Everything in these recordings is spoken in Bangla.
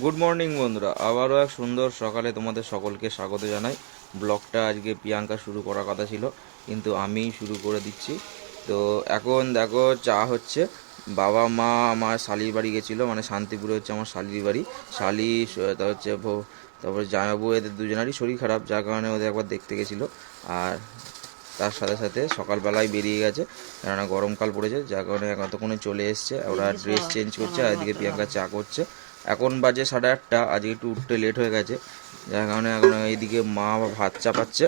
গুড মর্নিং বন্ধুরা। আবারও এক সুন্দর সকালে তোমাদের সকলকে স্বাগত জানাই। ব্লগটা আজকে প্রিয়াঙ্কা শুরু করার কথা ছিল কিন্তু আমিই শুরু করে দিচ্ছি। তো এখন দেখো চা হচ্ছে। বাবা মা আমার শালির বাড়ি গেছিল মানে শান্তিপুরে হচ্ছে আমার শালির বাড়ি। শালি স- তা হচ্ছে তারপরে জামাবু এদের দুজনারই শরীর খারাপ যার কারণে ওদের একবার দেখতে গেছিল। আর তার সাথে সাথে সকালবেলায় বেরিয়ে গেছে কেননা গরমকাল পড়েছে যার কারণে এখন ততক্ষণে চলে এসছে। ওরা ড্রেস চেঞ্জ করছে আর এদিকে প্রিয়াঙ্কা চা করছে। এখন বাজে সাড়ে আটটা, আজকে একটু উঠতে লেট হয়ে গেছে। যার কারণে এখন এইদিকে মা ভাত চাপাচ্ছে।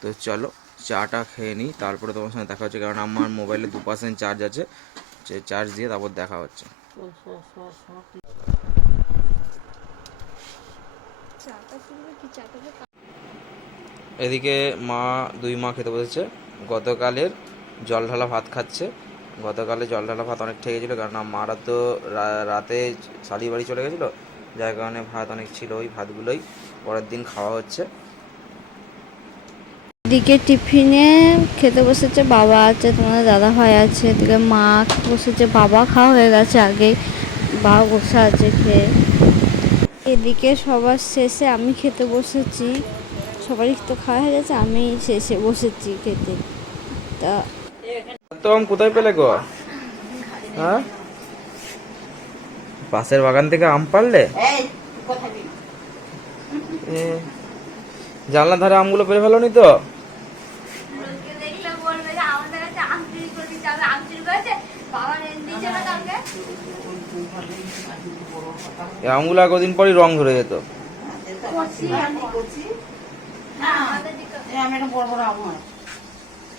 তো চলো, চাটা খেয়ে নিই, তারপরে তোমার সঙ্গে দেখা হচ্ছে, কারণ আমার মোবাইলে দু পার্সেন্ট চার্জ আছে। সে চার্জ দিয়ে তারপর দেখা হচ্ছে। এদিকে মা দুই মা খেতে বসেছে। গতকালের জল ঢালা ভাত খাচ্ছে। গতকালে জল ঢালা ভাত অনেক ঠেকে গেছিল কারণ মারা তো রাতে শালি বাড়ি চলে গেছিল, যার কারণে ভাত অনেক ছিল ওই ভাতগুলোই, পরের দিন খাওয়া হচ্ছে। এদিকে টিফিনে খেতে বসেছে বাবা আছে, তোমাদের দাদা ভাই আছে, এদিকে মা বসেছে, বাবা খাওয়া হয়ে গেছে আগে বাবা বসে আছে খেয়ে। এদিকে সবার শেষে আমি খেতে বসেছি, সবারই তো খাওয়া হয়ে গেছে আমি শেষে বসেছি খেতে। তা একদম কোথায় পেলে গো হ্যাঁ পাশের বাগান থেকে আম পারলে এ, জানলার ধারে আমগুলো পেরে তো দিয়েছে না এই আমগুলো কদিন পরই রং ধরে যেত না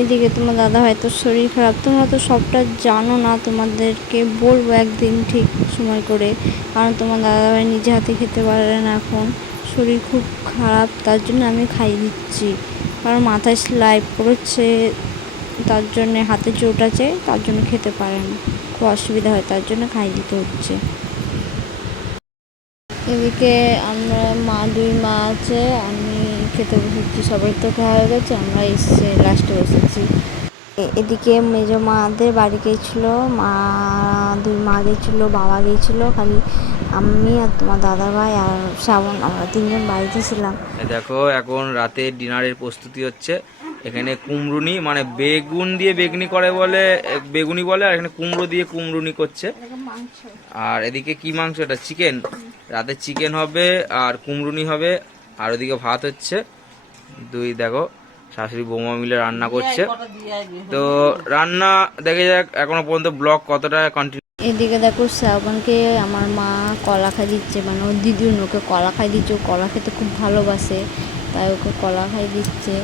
এদিকে তোমার দাদা হয়তো শরীর খারাপ। তোমরা তো সবটা জানো না, তোমাদেরকে বলব একদিন ঠিক সময় করে। কারণ তোমার দাদা ভাই নিজে হাতে খেতে পারে না এখন। শরীর খুব খারাপ, তার জন্য আমি খাইয়ে দিচ্ছি। কারণ মাথায় স্লাইড পড়েছে, তার জন্যে হাতে চোট আছে, তার জন্য খেতে পারে না। খুব অসুবিধা হয়, তার জন্য খাইয়ে দিতে হচ্ছে। এদিকে আমরা মা, দুই মা আছে, আমি খেতে বসেছি সবাই তো খাওয়া হয়ে গেছে আমরা এসে লাস্টে বসেছি। এদিকে মেজ মাদের বাড়ি গিয়েছিল মা দুই মা গিয়েছিল বাবা গিয়েছিল খালি আমি আর তোমার দাদা ভাই আর শ্রাবণ আমরা তিনজন বাড়িতে ছিলাম। দেখো এখন রাতে ডিনারের প্রস্তুতি হচ্ছে। এখানে কুমড়ুনি মানে বেগুন দিয়ে বেগনি করে বলে বেগুনি বলে আর এখানে কুমড়ো দিয়ে কুমড়ুনি করছে। আর এদিকে কি মাংস? এটা চিকেন রাতে চিকেন হবে আর কুমড়ুনি হবে। আর ওদিকে ভাত হচ্ছে। দুই দেখো শাশুড়ি বৌমা মিলে রান্না করছে। তো রান্না দেখে যাক এখনও পর্যন্ত ব্লগ কতটা কন্টিনিউ এদিকে দেখো শ্রাবণকে আমার মা কলা খাই দিচ্ছে মানে ওর দিদি ওকে কলা খাই দিচ্ছে ও কলা খেতে খুব ভালোবাসে তাই ওকে কলা খাই দিচ্ছে।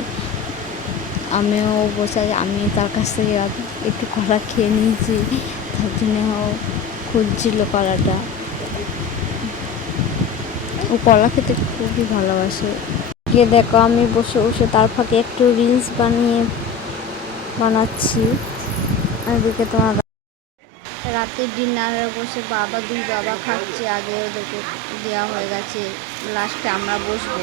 আমিও বসে আছি, আমি তার কাছ থেকে এক- একটু কলা খেয়ে নিয়েছি তার জন্য ও খুঁজছিল কলাটা। ও কলা খেতে খুবই ভালোবাসে। গিয়ে দেখো, আমি বসে বসে তার ফাঁকে একটু রিলস বানিয়ে বানাচ্ছি। এদিকে তোমার রাতে ডিনারে বসে বাবা, দুই বাবা খাচ্ছে, আগে ওদেরকে দেওয়া হয়ে গেছে। লাস্টে আমরা বসবো।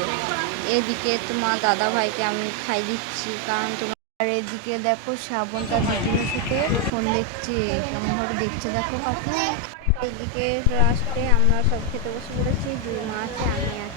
এদিকে তোমার দাদা ভাইকে আমি খাই দিচ্ছি, কারণ তোমার আর এদিকে দেখো শ্রাবণ তার দিদির সাথে ফোন দেখছে কেমনভাবে দেখছে দেখো কথা এদিকে লাস্টে আমরা সব খেতে বসে পড়েছি, দুই মা আছে, আমি আছি।